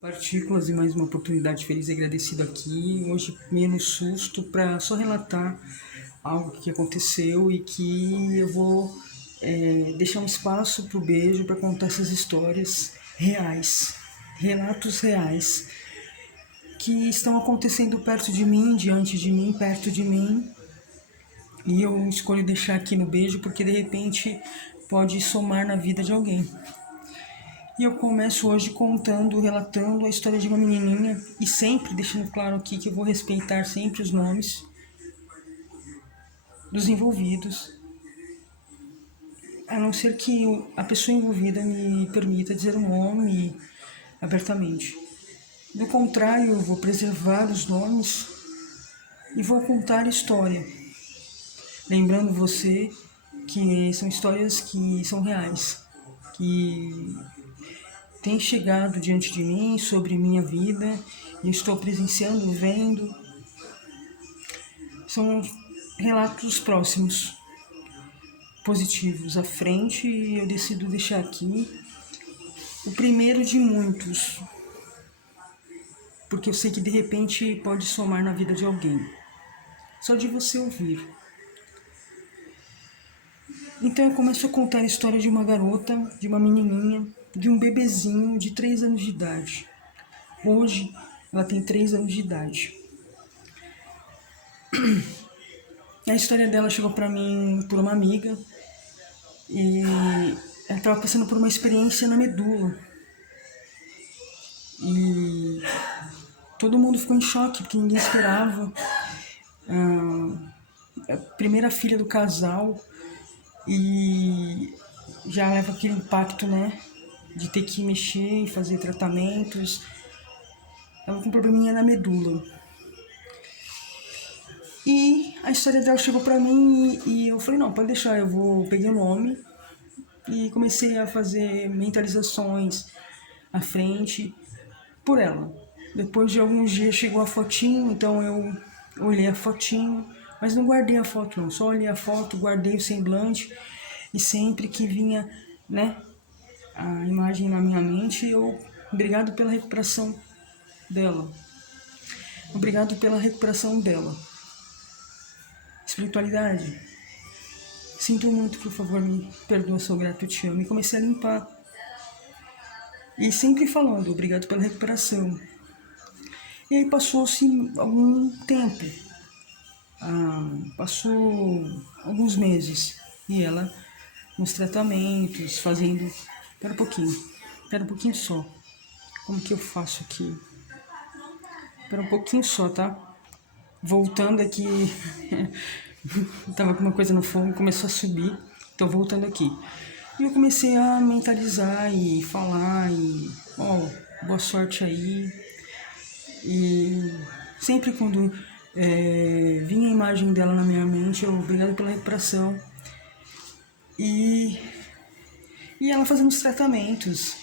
Partículas e mais uma oportunidade feliz e agradecido aqui. Hoje menos susto para só relatar algo que aconteceu e que eu vou deixar um espaço para o beijo para contar essas histórias reais, relatos reais que estão acontecendo perto de mim, diante de mim, perto de mim. E eu escolho deixar aqui no beijo porque de repente pode somar na vida de alguém. E eu começo hoje contando, relatando a história de uma menininha e sempre deixando claro aqui que eu vou respeitar sempre os nomes dos envolvidos, a não ser que a pessoa envolvida me permita dizer o nome abertamente. Do contrário, eu vou preservar os nomes e vou contar a história, lembrando você que são histórias que são reais, que tem chegado diante de mim sobre minha vida e eu estou presenciando, vendo. São relatos próximos, positivos à frente, e eu decido deixar aqui o primeiro de muitos, porque eu sei que de repente pode somar na vida de alguém, só de você ouvir. Então eu começo a contar a história de uma garota, de uma menininha, de um bebezinho de 3 anos de idade. Hoje ela tem 3 anos de idade. A história dela chegou para mim por uma amiga e ela estava passando por uma experiência na medula. E todo mundo ficou em choque, porque ninguém esperava. A primeira filha do casal e já leva aquele impacto, né? De ter que mexer e fazer tratamentos. Ela com um probleminha na medula. E a história dela chegou pra mim e eu falei, não, pode deixar, peguei o nome e comecei a fazer mentalizações à frente por ela. Depois de alguns dias chegou a fotinho, então eu olhei a fotinho, mas não guardei a foto não, só olhei a foto, guardei o semblante e sempre que vinha, né, a imagem na minha mente, obrigado pela recuperação dela. Obrigado pela recuperação dela. Espiritualidade, sinto muito, por favor, me perdoa, sou grato, eu te amo. E comecei a limpar. E sempre falando, obrigado pela recuperação. E aí passou-se algum tempo. Passou alguns meses. E ela nos tratamentos, fazendo... Espera um pouquinho só. Como que eu faço aqui? Espera um pouquinho só, tá? Voltando aqui... Tava com uma coisa no fogo, começou a subir. Tô voltando aqui. E eu comecei a mentalizar e falar e... boa sorte aí. E sempre quando vinha a imagem dela na minha mente, eu obrigado pela recuperação. E ela fazendo os tratamentos.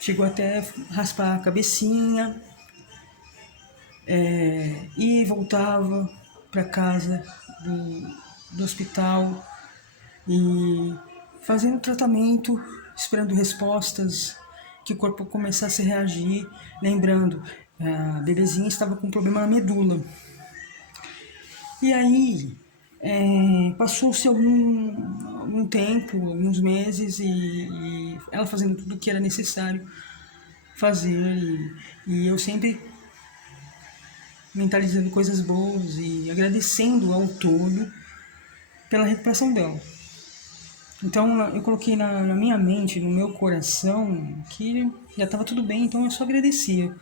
Chegou até raspar a cabecinha. E voltava para casa do hospital e fazendo tratamento, esperando respostas, que o corpo começasse a reagir. Lembrando, a bebezinha estava com problema na medula. E aí, passou-se algum tempo, alguns meses, e ela fazendo tudo o que era necessário fazer, e eu sempre mentalizando coisas boas e agradecendo ao todo pela recuperação dela. Então eu coloquei na minha mente, no meu coração, que já estava tudo bem, então eu só agradecia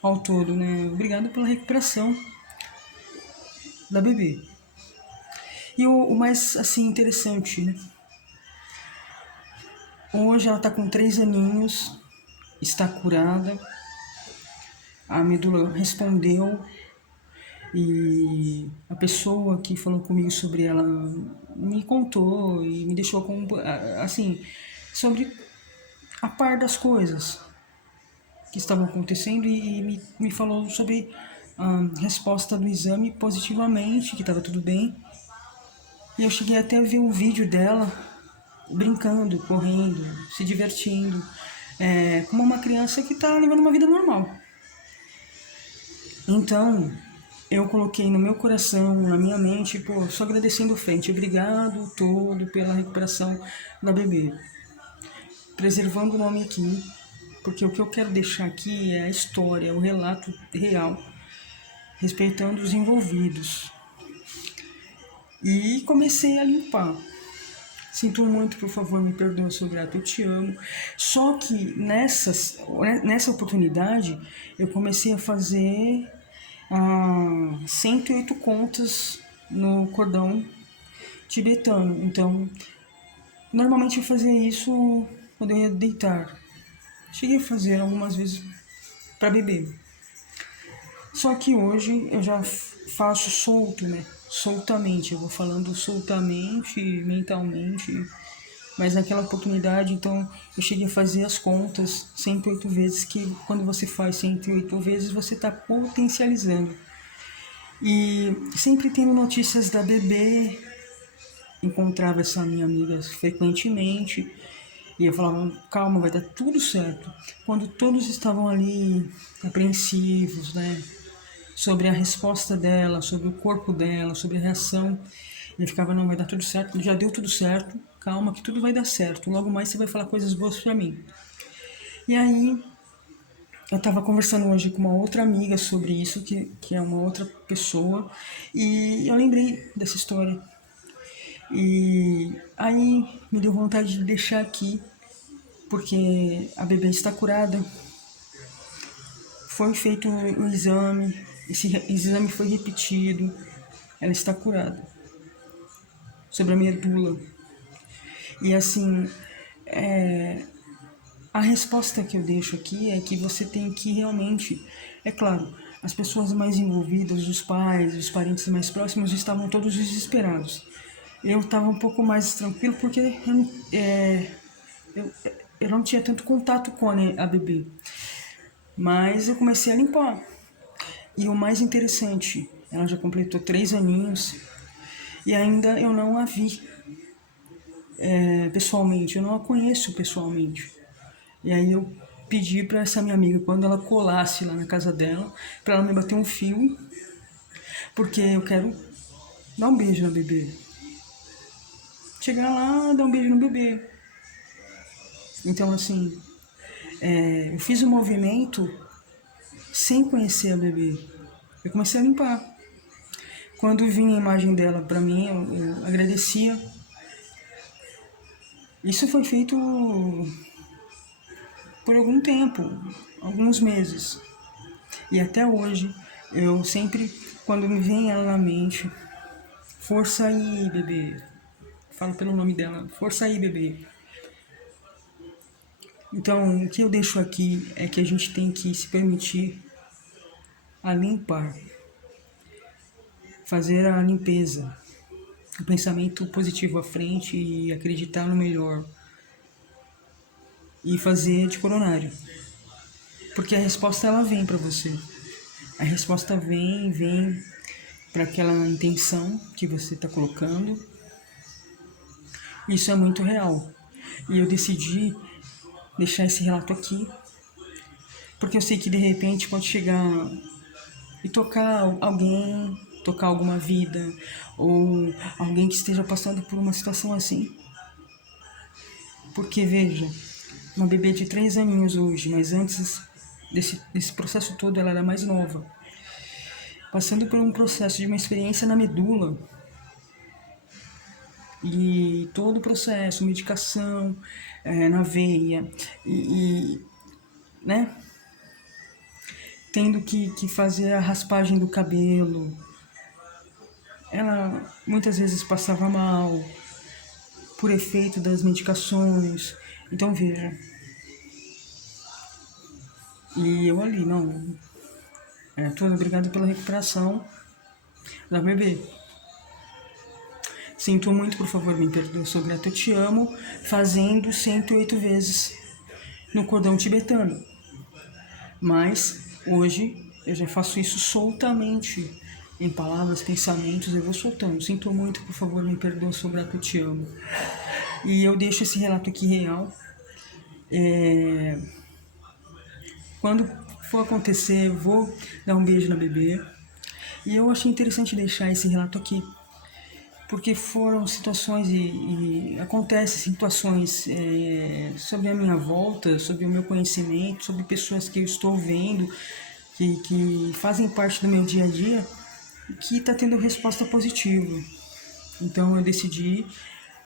ao todo, né? Obrigado pela recuperação da bebê. E o mais, assim, interessante, né? Hoje ela está com 3 aninhos, está curada, a medula respondeu e a pessoa que falou comigo sobre ela me contou e me deixou com, assim, sobre a par das coisas que estavam acontecendo e me falou sobre a resposta do exame positivamente, que estava tudo bem. E eu cheguei até a ver um vídeo dela brincando, correndo, se divertindo, como uma criança que está levando uma vida normal. Então, eu coloquei no meu coração, na minha mente, só agradecendo frente. Obrigado todo pela recuperação da bebê. Preservando o nome aqui, porque o que eu quero deixar aqui é a história, o relato real, respeitando os envolvidos. E comecei a limpar. Sinto muito, por favor, me perdoe, sou grato, eu te amo. Só que nessa oportunidade, eu comecei a fazer 108 contas no cordão tibetano. Então, normalmente eu fazia isso quando eu ia deitar. Cheguei a fazer algumas vezes para beber. Só que hoje eu já faço solto, né? Soltamente, eu vou falando soltamente, mentalmente. Mas naquela oportunidade, então, eu cheguei a fazer as contas 108 vezes, que quando você faz 108 vezes, você está potencializando. E sempre tendo notícias da bebê, encontrava essa minha amiga frequentemente, e eu falava, calma, vai dar tudo certo. Quando todos estavam ali apreensivos, né, sobre a resposta dela, sobre o corpo dela, sobre a reação, eu ficava, não, vai dar tudo certo, já deu tudo certo, calma que tudo vai dar certo, logo mais você vai falar coisas boas pra mim. E aí, eu estava conversando hoje com uma outra amiga sobre isso, que é uma outra pessoa, e eu lembrei dessa história. E aí me deu vontade de deixar aqui, porque a bebê está curada. Foi feito um exame, esse exame foi repetido, ela está curada. Sobre a medula. E assim, a resposta que eu deixo aqui é que você tem que realmente, é claro, as pessoas mais envolvidas, os pais, os parentes mais próximos estavam todos desesperados. Eu estava um pouco mais tranquilo porque eu, eu não tinha tanto contato com a bebê. Mas eu comecei a limpar. E o mais interessante, ela já completou 3 aninhos e ainda eu não a vi pessoalmente, eu não a conheço pessoalmente. E aí eu pedi para essa minha amiga, quando ela colasse lá na casa dela, para ela me bater um fio, porque eu quero dar um beijo na bebê. Chegar lá, dar um beijo no bebê. Então, assim, eu fiz um movimento sem conhecer a bebê. Eu comecei a limpar. Quando vinha a imagem dela para mim, eu agradecia. Isso foi feito por algum tempo, alguns meses. E até hoje, eu sempre, quando me vem ela na mente, força aí, bebê. Falo pelo nome dela, força aí, bebê. Então, o que eu deixo aqui é que a gente tem que se permitir a limpar, fazer a limpeza, o pensamento positivo à frente e acreditar no melhor. E fazer de coronário. Porque a resposta ela vem para você. A resposta vem para aquela intenção que você está colocando. Isso é muito real. E eu decidi deixar esse relato aqui, porque eu sei que de repente pode chegar e tocar alguém, tocar alguma vida, ou alguém que esteja passando por uma situação assim. Porque veja, uma bebê de 3 aninhos hoje, mas antes desse processo todo ela era mais nova. Passando por um processo de uma experiência na medula, e todo o processo, medicação na veia, né? Tendo que fazer a raspagem do cabelo. Ela muitas vezes passava mal por efeito das medicações. Então veja. E eu ali, não. Todo obrigado pela recuperação da bebê. Sinto muito, por favor, me perdoe, sou grato, eu te amo, fazendo 108 vezes no cordão tibetano. Mas hoje eu já faço isso soltamente, em palavras, pensamentos, eu vou soltando. Sinto muito, por favor, me perdoe, sou grato, eu te amo. E eu deixo esse relato aqui real, Quando for acontecer, vou dar um beijo na bebê. E eu achei interessante deixar esse relato aqui, porque foram situações e acontecem situações sobre a minha volta, sobre o meu conhecimento, sobre pessoas que eu estou vendo, que fazem parte do meu dia a dia, e que está tendo resposta positiva. Então eu decidi